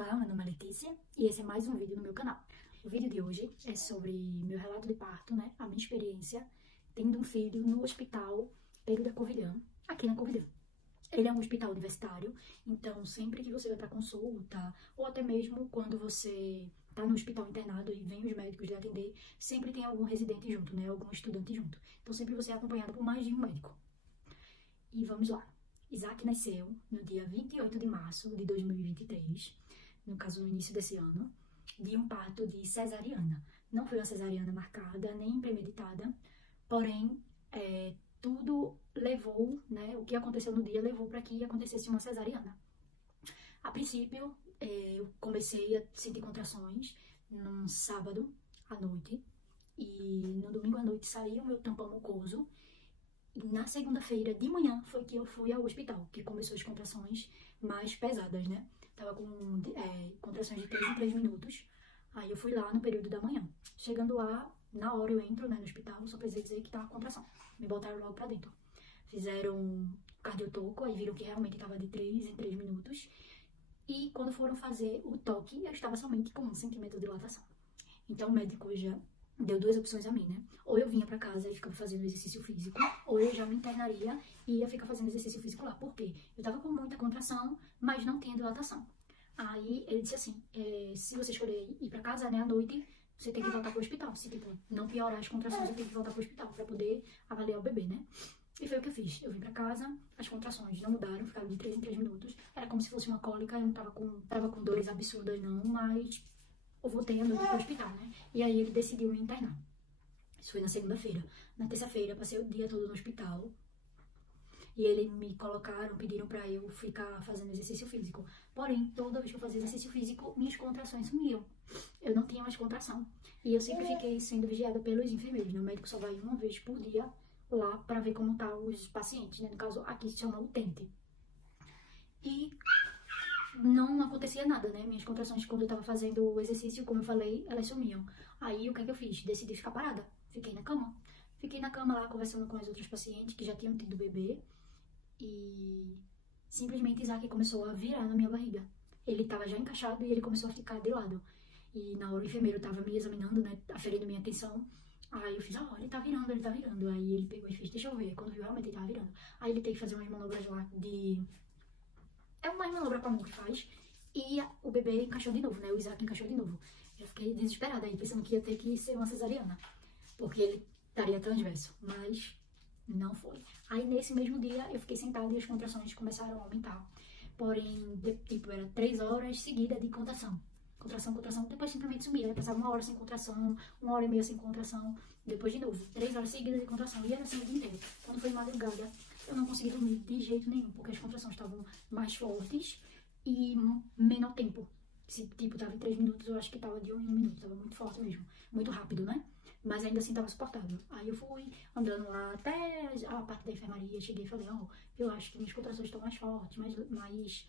Olá, meu nome é Letícia e esse é mais um vídeo no meu canal. O vídeo de hoje é sobre meu relato de parto, né? A minha experiência tendo um filho no hospital Pedro da Covilhã, aqui na Covilhã. Ele é um hospital universitário, então sempre que você vai para consulta, ou até mesmo quando você tá no hospital internado e vem os médicos lhe atender, sempre tem algum residente junto, né? Algum estudante junto. Então sempre você é acompanhado por mais de um médico. E vamos lá. Isaac nasceu no dia 28 de março de 2023, no caso no início desse ano, de um parto de cesariana. Não foi uma cesariana marcada, nem premeditada, porém, tudo levou, né, o que aconteceu no dia levou para que acontecesse uma cesariana. A princípio, eu comecei a sentir contrações num sábado à noite, e no domingo à noite saiu o meu tampão mucoso. Na segunda-feira de manhã foi que eu fui ao hospital, que começou as contrações mais pesadas, né? Tava com contrações de 3 em 3 minutos. Aí eu fui lá no período da manhã. Chegando lá, na hora eu entro, né, no hospital, só precisei dizer que tava com contração. Me botaram logo pra dentro. Fizeram cardiotoco, aí viram que realmente tava de 3 em 3 minutos. E quando foram fazer o toque, eu estava somente com 1 centímetro de dilatação. Então o médico já deu duas opções a mim, né? Ou eu vinha pra casa e ficava fazendo exercício físico, ou eu já me internaria e ia ficar fazendo exercício físico lá. Por quê? Eu tava com muita contração, mas não tinha dilatação. Aí ele disse assim, se você escolher ir pra casa, né, à noite, você tem que voltar pro hospital. Se, tipo, não piorar as contrações, você tem que voltar pro hospital pra poder avaliar o bebê, né? E foi o que eu fiz. Eu vim pra casa, as contrações não mudaram, ficaram de 3 em 3 minutos. Era como se fosse uma cólica, eu não tava com dores absurdas não, mas eu voltei à noite pro hospital, né? E aí ele decidiu me internar. Isso foi na segunda-feira. Na terça-feira, passei o dia todo no hospital. E eles me colocaram, pediram pra eu ficar fazendo exercício físico. Porém, toda vez que eu fazia exercício físico, minhas contrações sumiam. Eu não tinha mais contração. E eu sempre fiquei sendo vigiada pelos enfermeiros, né? O médico só vai uma vez por dia lá pra ver como tá os pacientes, né? No caso, aqui se chama utente. E não acontecia nada, né? Minhas contrações, quando eu tava fazendo o exercício, como eu falei, elas sumiam. Aí, o que é que eu fiz? Decidi ficar parada. Fiquei na cama. Fiquei na cama lá, conversando com as outras pacientes que já tinham tido bebê. E simplesmente Isaac começou a virar na minha barriga. Ele tava já encaixado e ele começou a ficar de lado. E na hora o enfermeiro tava me examinando, né? Aferindo minha atenção. Aí eu fiz, ele tá virando, ele tá virando. Aí ele pegou e fez, deixa eu ver. Quando viu, realmente ele tava virando. Aí ele teve que fazer umas manobras lá de... É uma manobra comum que faz. E o bebê encaixou de novo, né? O Isaac encaixou de novo. Eu fiquei desesperada aí, pensando que ia ter que ser uma cesariana. Porque ele estaria transverso. Mas não foi. Aí nesse mesmo dia eu fiquei sentada e as contrações começaram a aumentar. Porém, tipo, era 3 horas seguidas de contração. Contração, contração. Depois simplesmente sumia. Eu passava 1 hora sem contração, 1h30 sem contração. Depois de novo, 3 horas seguidas de contração. E era assim o dia inteiro. Quando foi madrugada, eu não consegui dormir de jeito nenhum, porque as contrações estavam mais fortes e menor tempo. Se, tipo, tava em 3 minutos, eu acho que tava de 1 em 1 minuto. Tava muito forte mesmo. Muito rápido, né? Mas ainda assim tava suportável. Aí eu fui andando lá até a parte da enfermaria. Cheguei e falei, eu acho que minhas contrações estão mais fortes, mais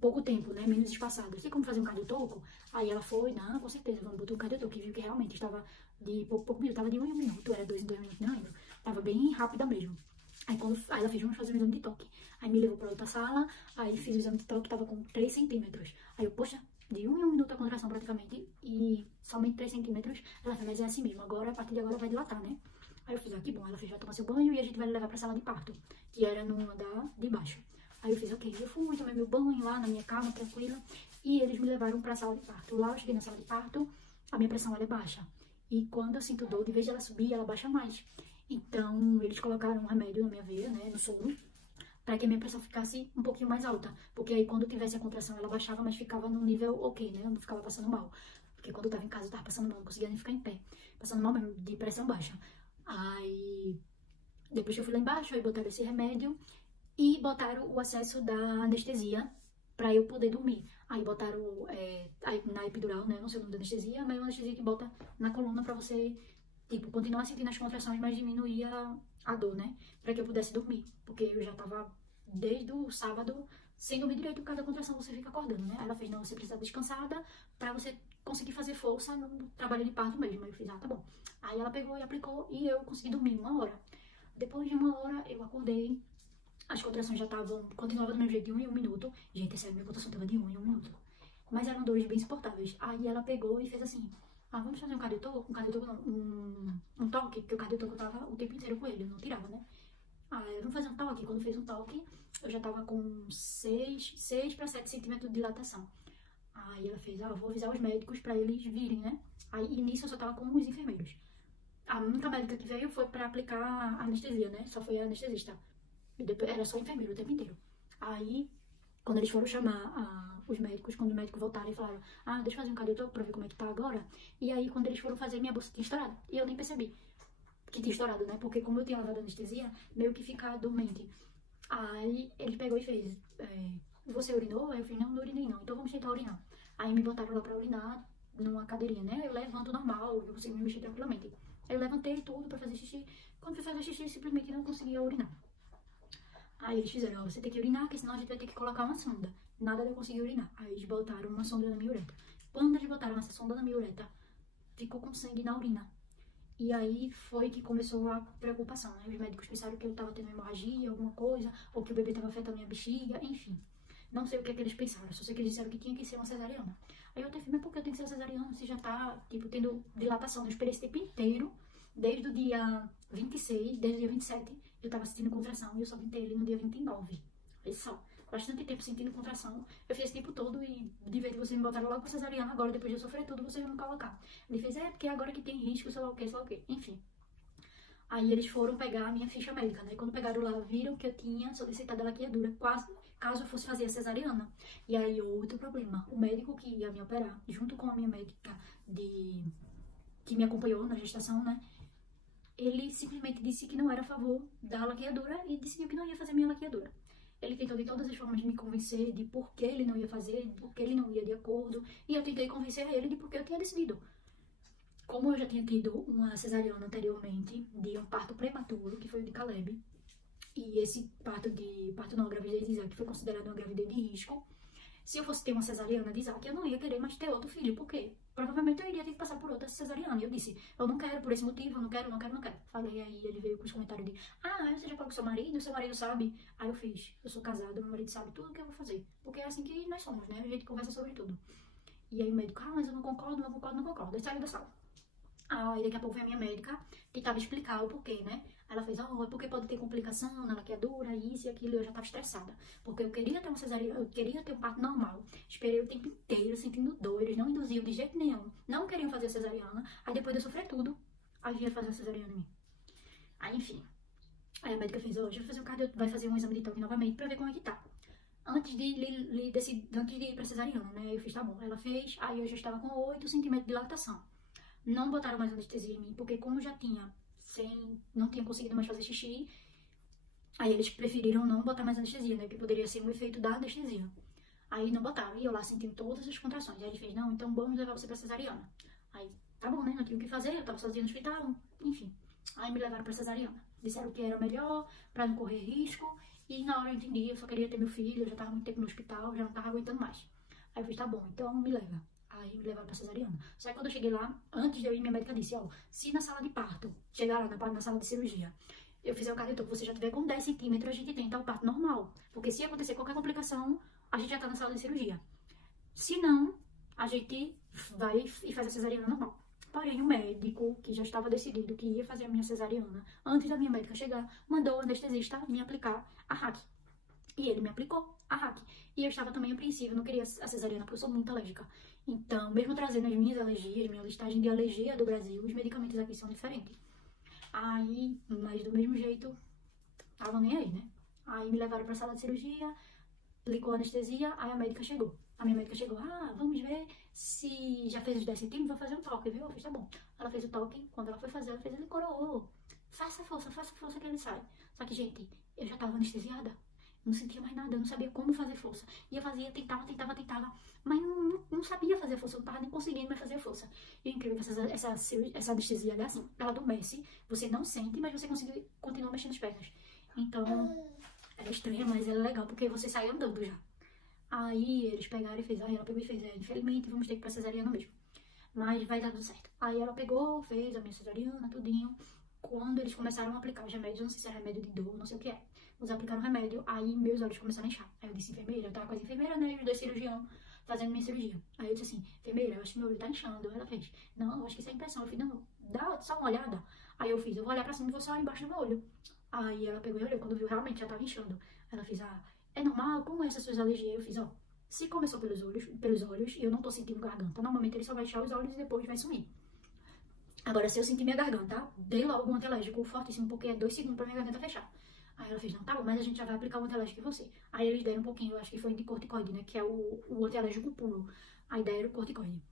pouco tempo, né? Menos espaçadas. Tem como fazer um cardiotoco? Aí ela foi, não, com certeza, vamos botar um cardiotoco. E viu que realmente estava de pouco minuto. Tava de 1 em 1 minuto, era 2 em 2 minutos, não lembro. Tava bem rápida mesmo. Aí ela fez, vamos fazer um exame de toque. Aí me levou pra outra sala, aí fiz o exame de toque, tava com 3 centímetros. Aí eu, poxa, de 1 em 1 minuto a contração praticamente, e somente 3 centímetros. Ela fez, mas é assim mesmo, agora, a partir de agora vai dilatar, né? Aí eu fiz, que bom. Ela fez, vai tomar seu banho e a gente vai levar pra sala de parto, que era no andar de baixo. Aí eu fiz, ok, eu fui, tomei meu banho lá na minha cama, tranquila, e eles me levaram pra sala de parto. Lá eu cheguei na sala de parto, a minha pressão ela é baixa. E quando eu sinto dor, de vez de ela subir, ela baixa mais. Então, eles colocaram um remédio na minha veia, né, no soro, para que a minha pressão ficasse um pouquinho mais alta. Porque aí, quando tivesse a contração, ela baixava, mas ficava num nível ok, né? Eu não ficava passando mal. Porque quando eu tava em casa, eu tava passando mal, não conseguia nem ficar em pé. Passando mal mesmo, de pressão baixa. Aí, depois que eu fui lá embaixo, aí botaram esse remédio e botaram o acesso da anestesia pra eu poder dormir. Aí botaram na epidural, né? Não sei o nome da anestesia, mas é uma anestesia que bota na coluna pra você, tipo, continuar sentindo as contrações, mas diminuir a dor, né? Pra que eu pudesse dormir. Porque eu já tava desde o sábado sem dormir direito, por causa da contração você fica acordando, né? Aí ela fez, não, você precisa descansada pra você conseguir fazer força no trabalho de parto mesmo. Aí eu fiz, tá bom. Aí ela pegou e aplicou e eu consegui dormir 1 hora. Depois de 1 hora eu acordei, as contrações já continuavam do mesmo jeito de 1 em 1 minuto. Gente, é sério, minha contração tava de 1 em 1 minuto. mas eram dores bem suportáveis. Aí ela pegou e fez assim, vamos fazer um cardiotoco não, um toque, porque o cardiotoco eu tava o tempo inteiro com ele, eu não tirava, né? Vamos fazer um toque. Quando fez um toque, eu já tava com 6 para 7 centímetros de dilatação. Aí ela fez, vou avisar os médicos pra eles virem, né? E nisso eu só tava com os enfermeiros. A única médica que veio foi pra aplicar anestesia, né? Só foi a anestesista. Era só o enfermeiro o tempo inteiro. Aí, quando eles foram chamar os médicos, quando os médicos voltaram e falaram, deixa eu fazer um cardiotoco pra ver como é que tá agora. E aí, quando eles foram fazer, minha bolsa tinha estourado. E eu nem percebi que tinha estourado, né? Porque como eu tinha lavado a anestesia, meio que fica dormente. Aí, ele pegou e fez, você urinou? Aí eu falei, não urinei não. Então vamos tentar urinar. Aí me botaram lá pra urinar numa cadeirinha, né? Eu levanto normal, eu consigo me mexer tranquilamente. Aí eu levantei tudo pra fazer xixi. Quando fui fazer xixi, simplesmente não conseguia urinar. Aí eles fizeram, você tem que urinar, porque senão a gente vai ter que colocar uma sonda. Nada de eu conseguir urinar. Aí eles botaram uma sonda na minha uretra. Quando eles botaram essa sonda na minha uretra, ficou com sangue na urina. E aí foi que começou a preocupação, né? Os médicos pensaram que eu tava tendo hemorragia, alguma coisa, ou que o bebê tava afetando a minha bexiga, enfim. Não sei o que é que eles pensaram, só sei que eles disseram que tinha que ser uma cesariana. Aí eu até falei, mas por que eu tenho que ser cesariana se já tá, tipo, tendo dilatação? Eu esperei esse tempo inteiro, desde o dia 26, desde o dia 27, eu tava sentindo contração e eu só vim ter ele no dia 29. Olha só, bastante tempo sentindo contração. Eu fiz esse tempo todo e de vez que vocês me botaram logo com cesariana, agora depois de eu sofrer tudo, vocês vão me colocar. Ele fez, porque agora que tem risco, sei lá o que, enfim. Aí eles foram pegar a minha ficha médica, né? E quando pegaram lá, viram que eu tinha solicitada a laqueadura, quase caso eu fosse fazer a cesariana. E aí, outro problema, o médico que ia me operar, junto com a minha médica que me acompanhou na gestação, né? Ele simplesmente disse que não era a favor da laqueadura e decidiu que não ia fazer minha laqueadura. Ele tentou de todas as formas de me convencer de por que ele não ia fazer, de por que ele não ia de acordo. E eu tentei convencer ele de por que eu tinha decidido. Como eu já tinha tido uma cesariana anteriormente, de um parto prematuro, que foi o de Caleb, e esse gravidez de Isaac foi considerado uma gravidez de risco, se eu fosse ter uma cesariana de Isaac, eu não ia querer mais ter outro filho, porque provavelmente eu iria ter que passar por outra cesariana. E eu disse, eu não quero por esse motivo, eu não quero. Falei, aí ele veio com os comentários de, você já falou com seu marido sabe? Aí eu fiz, eu sou casada, meu marido sabe tudo o que eu vou fazer. Porque é assim que nós somos, né? A gente conversa sobre tudo. E aí o médico, mas eu não concordo. Aí saiu da sala. Aí daqui a pouco veio a minha médica, tentava explicar o porquê, né? Ela fez, é porque pode ter complicação na laqueadura, isso e aquilo. Eu já tava estressada, porque eu queria ter uma cesariana, eu queria ter um parto normal. Esperei o tempo inteiro, sentindo dor, eles não induziam de jeito nenhum. Não queriam fazer a cesariana. Aí depois de eu sofrer tudo, aí vinha fazer a cesariana em mim. Aí, enfim. Aí a médica fez, hoje vai fazer um exame de toque novamente pra ver como é que tá. Antes de ir pra cesariana, né? Eu fiz, tá bom. Ela fez, aí eu já estava com 8 centímetros de dilatação. Não botaram mais anestesia em mim, porque como já não tinha conseguido mais fazer xixi, aí eles preferiram não botar mais anestesia, né? Que poderia ser um efeito da anestesia. Aí não botaram, e eu lá sentindo todas as contrações. Aí ele fez, não, então vamos levar você pra cesariana. Aí, tá bom, né? Não tinha o que fazer, eu tava sozinha no hospital, enfim. Aí me levaram pra cesariana. Disseram que era melhor, pra não correr risco. E na hora eu entendi, eu só queria ter meu filho, eu já tava muito tempo no hospital, já não tava aguentando mais. Aí eu fiz, tá bom, então me leva. Aí me levaram pra cesariana. Só que quando eu cheguei lá, antes de eu ir, minha médica disse, se na sala de parto, chegar lá na sala de cirurgia, eu fizer o cardiotoco, você já tiver com 10 centímetros, a gente tenta o parto normal. Porque se acontecer qualquer complicação, a gente já tá na sala de cirurgia. Se não, a gente vai e faz a cesariana normal. Porém, o médico, que já estava decidido que ia fazer a minha cesariana, antes da minha médica chegar, mandou o anestesista me aplicar a hack. E ele me aplicou a hack. E eu estava também apreensiva, eu não queria a cesariana porque eu sou muito alérgica. Então, mesmo trazendo as minhas alergias, minha listagem de alergia do Brasil, os medicamentos aqui são diferentes. Aí, mas do mesmo jeito, tava nem aí, né? Aí me levaram pra sala de cirurgia, aplicou a anestesia, aí a médica chegou. A minha médica chegou, vamos ver se já fez os 10 centímetros, vou fazer um toque, viu? Eu fiz, tá bom. Ela fez o toque, quando ela foi fazer, ele coroou. Faça força que ele sai. Só que, gente, eu já tava anestesiada. Não sentia mais nada, eu não sabia como fazer força. E eu fazia, tentava, mas não sabia fazer força, eu não tava nem conseguindo mais fazer força. E o incrível é que essa anestesia é assim, ela adormece, você não sente, mas você continua mexendo as pernas. Então, é estranha, mas é legal, porque você sai andando já. Aí eles pegaram e fez, ela pegou e fez, infelizmente vamos ter que ir pra cesariana mesmo. Mas vai dar tudo certo. Aí ela pegou, fez a minha cesariana, tudinho. Quando eles começaram a aplicar os remédios, não sei se é remédio de dor, não sei o que é. Eles aplicaram o remédio, aí meus olhos começaram a inchar. Aí eu disse, enfermeira, eu tava com as enfermeiras, né, os dois cirurgiões. fazendo minha cirurgia. Aí eu disse assim, enfermeira, eu acho que meu olho tá inchando. Ela fez, não, eu acho que isso é impressão. Eu fiz, não, dá só uma olhada. Aí eu fiz, eu vou olhar pra cima e você olha embaixo do meu olho. Aí ela pegou e olhou, quando viu, realmente já tava inchando. Ela fez, é normal, como é essas suas alergias? Eu fiz, se começou pelos olhos e eu não tô sentindo garganta, normalmente ele só vai inchar os olhos e depois vai sumir. Agora, se eu sentir minha garganta, dei logo um antialérgico fortíssimo, porque é 2 segundos pra minha garganta fechar. Aí ela fez, não, tá bom, mas a gente já vai aplicar o antialérgico em você. Aí eles deram um pouquinho, eu acho que foi de corticoide, né, que é o antialérgico puro. Aí deram corticoide.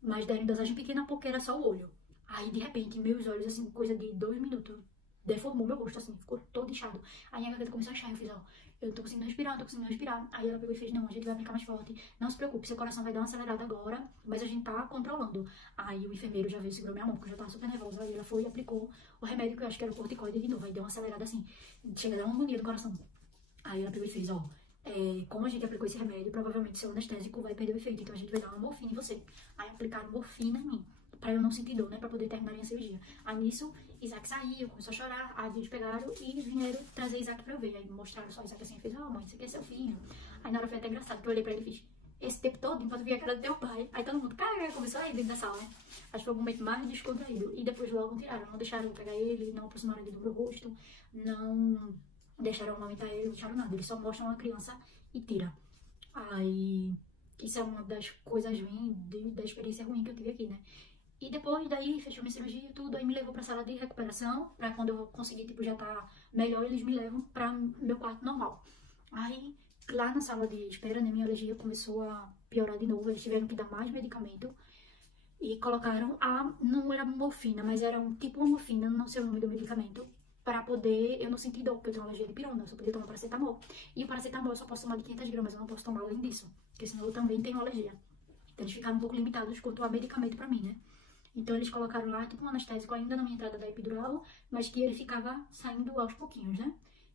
Mas deram dosagem pequena porque era só o olho. Aí, de repente, meus olhos, assim, coisa de 2 minutos, deformou meu rosto, assim, ficou todo inchado. Aí a garganta começou a inchar, eu fiz, eu não tô conseguindo respirar, não tô conseguindo respirar. Aí ela pegou e fez, não, a gente vai aplicar mais forte. Não se preocupe, seu coração vai dar uma acelerada agora, mas a gente tá controlando. Aí o enfermeiro já veio, segurou minha mão, porque eu já tava super nervosa. Aí ela foi e aplicou o remédio, que eu acho que era o corticoide de novo. Aí deu uma acelerada assim, chega a dar uma agonia do coração. Aí ela pegou e fez, como a gente aplicou esse remédio, provavelmente seu anestésico vai perder o efeito, então a gente vai dar uma morfina em você. Aí aplicaram morfina em mim, pra eu não sentir dor, né, pra poder terminar minha cirurgia. Aí nisso, Isaac saiu, começou a chorar, aí eles pegaram e vieram trazer Isaac pra eu ver. Aí mostraram só Isaac assim, fez, mãe, isso aqui é seu filho. Aí na hora foi até engraçado, porque eu olhei pra ele e fiz, esse tempo todo, enquanto eu vi a cara do teu pai. Aí todo mundo, cara, começou a ir dentro da sala. Acho que foi o momento mais descontraído. E depois logo tiraram, não deixaram eu pegar ele, não aproximaram ele do meu rosto, não deixaram amamentar ele, não deixaram nada. Eles só mostram uma criança e tira. Aí, isso é uma das coisas ruins, da experiência ruim que eu tive aqui, né? E depois daí, fechou minha cirurgia e tudo, aí me levou pra sala de recuperação, pra quando eu conseguir, tipo, já tá melhor, eles me levam pra meu quarto normal. Aí, lá na sala de espera, né, minha alergia começou a piorar de novo, eles tiveram que dar mais medicamento. E colocaram não era morfina, mas era tipo uma morfina, não sei o nome do medicamento, para poder eu não sentir dor, porque eu tenho alergia de pirona, eu só podia tomar paracetamol. E o paracetamol eu só posso tomar de 500 gramas, eu não posso tomar além disso, porque senão eu também tenho alergia. Então eles ficaram um pouco limitados quanto a medicamento pra mim, né? Então eles colocaram lá, tipo um anestésico ainda na minha entrada da epidural, mas que ele ficava saindo aos pouquinhos, né?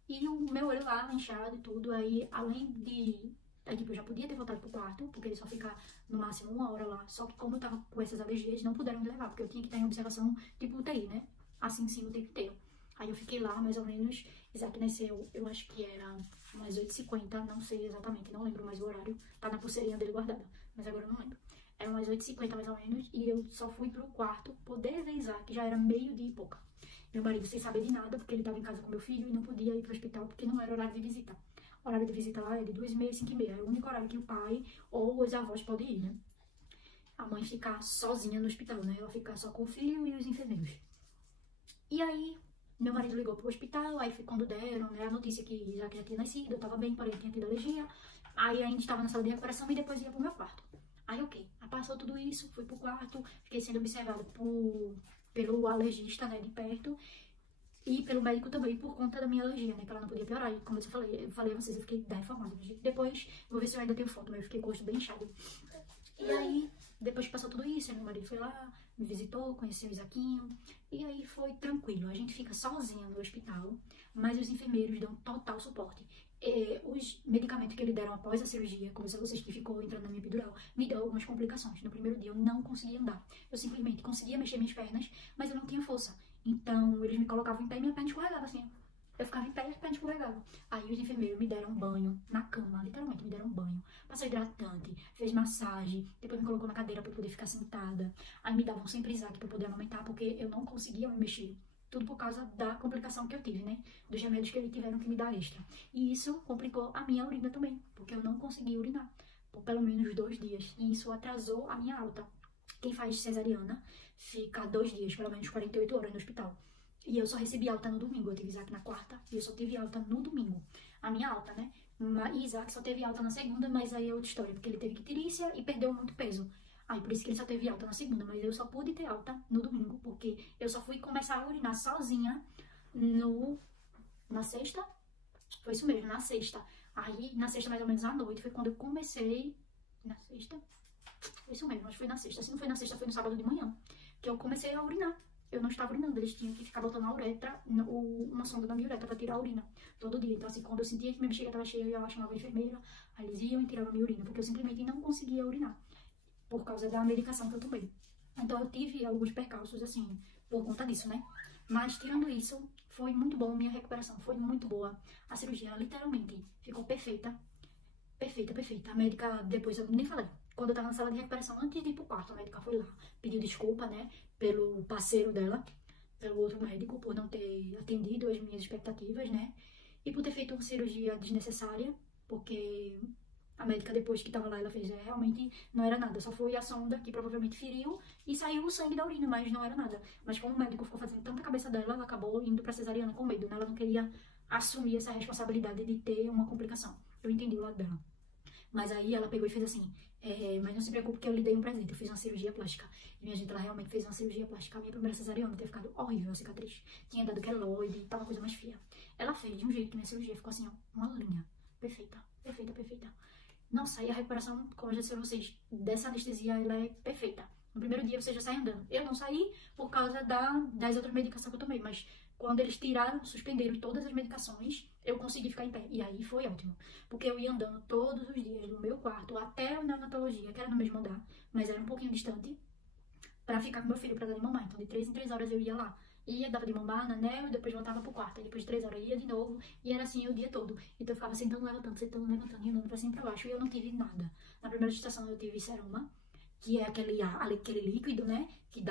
E o meu olho lá, inchado e tudo, aí além de... Aí, tipo, eu já podia ter voltado pro quarto, porque ele só fica no máximo 1 hora lá. Só que como eu tava com essas alergias, não puderam me levar, porque eu tinha que estar em observação tipo UTI, né? Assim sim o tempo inteiro. Aí eu fiquei lá mais ou menos, Isaac nasceu, eu acho que era umas 8h50, não sei exatamente, não lembro mais o horário. Tá na pulseirinha dele guardada, mas agora eu não lembro. Era umas 8h50 mais ou menos, e eu só fui pro quarto poder ver Isaac, já era meio-dia e pouca. Meu marido sem saber de nada, porque ele tava em casa com meu filho e não podia ir pro hospital, porque não era horário de visita. O horário de visita lá é de 2h30 a 5h30. É o único horário que o pai ou os avós podem ir, né? A mãe ficar sozinha no hospital, né? Ela ficar só com o filho e os enfermeiros. E aí, meu marido ligou pro hospital, aí foi quando deram, né, a notícia que Isaac já tinha nascido, eu tava bem, porém tinha tido alergia. Aí a gente estava na sala de recuperação e depois ia pro meu quarto. Aí, ok. Aí passou tudo isso, fui pro quarto, fiquei sendo observada pelo alergista, né, de perto. E pelo médico também, por conta da minha alergia, né? Que ela não podia piorar. E como eu falei a vocês, eu fiquei deformada. Depois, vou ver se eu ainda tenho foto, mas eu fiquei com o rosto bem inchado. E aí, depois que passou tudo isso, meu marido foi lá, me visitou, conheceu o Isaquinho. E aí foi tranquilo. A gente fica sozinha no hospital, mas os enfermeiros dão total suporte. Os medicamentos que eles deram após a cirurgia, como se vocês que ficou entrando na minha epidural, me deu algumas complicações. No primeiro dia eu não conseguia andar. Eu simplesmente conseguia mexer minhas pernas, mas eu não tinha força. Então, eles me colocavam em pé e minha perna escorregava, assim. Eu ficava em pé e a perna escorregava. Aí os enfermeiros me deram um banho na cama, literalmente me deram um banho. Passou hidratante, fez massagem, depois me colocou na cadeira pra eu poder ficar sentada. Aí me davam sempre Isaac pra eu poder amamentar, porque eu não conseguia me mexer. Tudo por causa da complicação que eu tive, né? Dos remédios que eles tiveram que me dar extra. E isso complicou a minha urina também, porque eu não conseguia urinar por pelo menos 2 dias. E isso atrasou a minha alta. Quem faz cesariana fica 2 dias, pelo menos 48 horas no hospital. E eu só recebi alta no domingo. Eu tive Isaac na quarta e eu só tive alta no domingo. A minha alta, né? E Isaac só teve alta na segunda, mas aí é outra história, porque ele teve icterícia e perdeu muito peso. Aí por isso que ele só teve alta na segunda, mas eu só pude ter alta no domingo, porque eu só fui começar a urinar sozinha na sexta. Foi isso mesmo, na sexta. Aí na sexta, mais ou menos à noite, foi quando eu comecei. Na sexta? Foi isso mesmo, acho que foi na sexta. Se não foi na sexta, foi no sábado de manhã, que eu comecei a urinar. Eu não estava urinando, eles tinham que ficar botando a uretra, uma sonda na minha uretra pra tirar a urina todo dia. Então, assim, quando eu sentia que minha bexiga estava cheia, eu chamava a enfermeira, aí eles iam e tiravam a minha urina, porque eu simplesmente não conseguia urinar, por causa da medicação que eu tomei. Então, eu tive alguns percalços, assim, por conta disso, né? Mas, tirando isso, foi muito bom, minha recuperação foi muito boa. A cirurgia, literalmente, ficou perfeita. Perfeita, perfeita. A médica, depois eu nem falei. quando eu tava na sala de recuperação, antes de ir pro quarto, a médica foi lá, pediu desculpa, né, pelo parceiro dela, pelo outro médico, por não ter atendido as minhas expectativas, né, e por ter feito uma cirurgia desnecessária, porque a médica, depois que tava lá, ela fez, realmente não era nada, só foi a sonda que provavelmente feriu e saiu o sangue da urina, mas não era nada. Mas como o médico ficou fazendo tanta cabeça dela, ela acabou indo pra cesariana com medo, né? Ela não queria assumir essa responsabilidade de ter uma complicação. Eu entendi o lado dela. Mas aí ela pegou e fez assim, mas não se preocupe que eu lhe dei um presente, eu fiz uma cirurgia plástica. E minha gente, ela realmente fez uma cirurgia plástica. A minha primeira cesariana tinha ficado horrível a cicatriz. Tinha dado queloide, tava uma coisa mais feia. Ela fez de um jeito que minha cirurgia ficou assim, ó, uma linha. Perfeita, perfeita, perfeita. Nossa, e a recuperação, como eu já disse pra vocês, dessa anestesia, ela é perfeita. No primeiro dia você já sai andando. Eu não saí por causa das outras medicações que eu tomei, mas quando eles tiraram, suspenderam todas as medicações, eu consegui ficar em pé. E aí foi ótimo. Porque eu ia andando todos os dias do meu quarto até a neonatologia, que era no mesmo andar, mas era um pouquinho distante, pra ficar com meu filho, pra dar de mamar. Então de 3 em 3 horas eu ia lá. Ia, dava de mamar na Neo, depois voltava pro quarto. Aí depois de 3 horas eu ia de novo, e era assim o dia todo. Então eu ficava sentando, levantando, e andando pra cima e pra baixo. E eu não tive nada. Na primeira gestação eu tive seroma, que é aquele líquido, né, que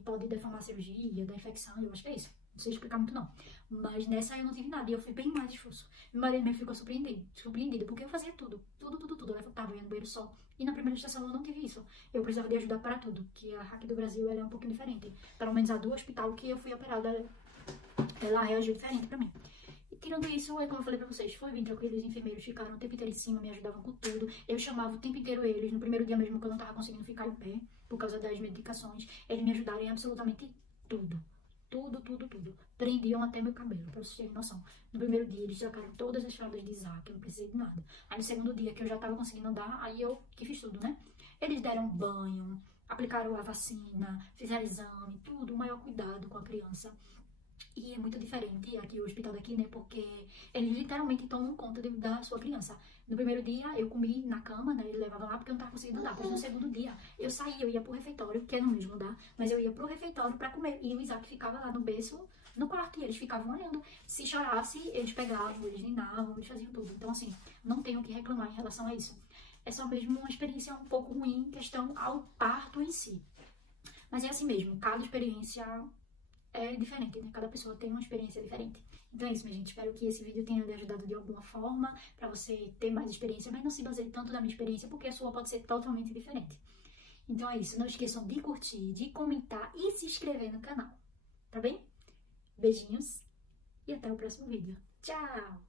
pode deformar a cirurgia, dar infecção, eu acho que é isso. Não sei explicar muito não. Mas nessa eu não tive nada, e eu fui bem mais esforço. Meu marido mesmo ficou surpreendido, porque eu fazia tudo. Eu levantava, eu ia no banheiro só. E na primeira gestação eu não tive isso. Eu precisava de ajuda para tudo, que a aqui do Brasil ela é um pouquinho diferente. Pelo menos a do hospital que eu fui operada, ela reagiu diferente pra mim. E tirando isso, é como eu falei pra vocês, foi bem tranquilo, os enfermeiros ficaram o tempo inteiro em cima, me ajudavam com tudo. Eu chamava o tempo inteiro eles, no primeiro dia mesmo que eu não tava conseguindo ficar em pé, por causa das medicações, eles me ajudaram em absolutamente tudo. Tudo. Prendiam até meu cabelo, pra vocês terem noção. No primeiro dia, eles trocaram todas as fraldas de Isaac, eu não precisei de nada. Aí no segundo dia, que eu já tava conseguindo andar, aí eu que fiz tudo, né? Eles deram banho, aplicaram a vacina, fizeram exame, tudo, o maior cuidado com a criança. E é muito diferente aqui, o hospital daqui, né? Porque eles literalmente tomam conta da sua criança. No primeiro dia, eu comi na cama, né? Ele levava lá porque eu não tava conseguindo andar. Mas no segundo dia, eu saía, eu ia pro refeitório, que é no mesmo andar, mas eu ia pro refeitório pra comer. E o Isaac ficava lá no berço, no quarto, e eles ficavam olhando. Se chorasse, eles pegavam, eles ninavam, eles faziam tudo. Então, assim, não tenho o que reclamar em relação a isso. É só mesmo uma experiência um pouco ruim em questão ao parto em si. Mas é assim mesmo, cada experiência é diferente, né? Cada pessoa tem uma experiência diferente. Então é isso, minha gente. Espero que esse vídeo tenha lhe ajudado de alguma forma pra você ter mais experiência, mas não se baseie tanto na minha experiência, porque a sua pode ser totalmente diferente. Então é isso. Não esqueçam de curtir, de comentar e se inscrever no canal. Tá bem? Beijinhos e até o próximo vídeo. Tchau!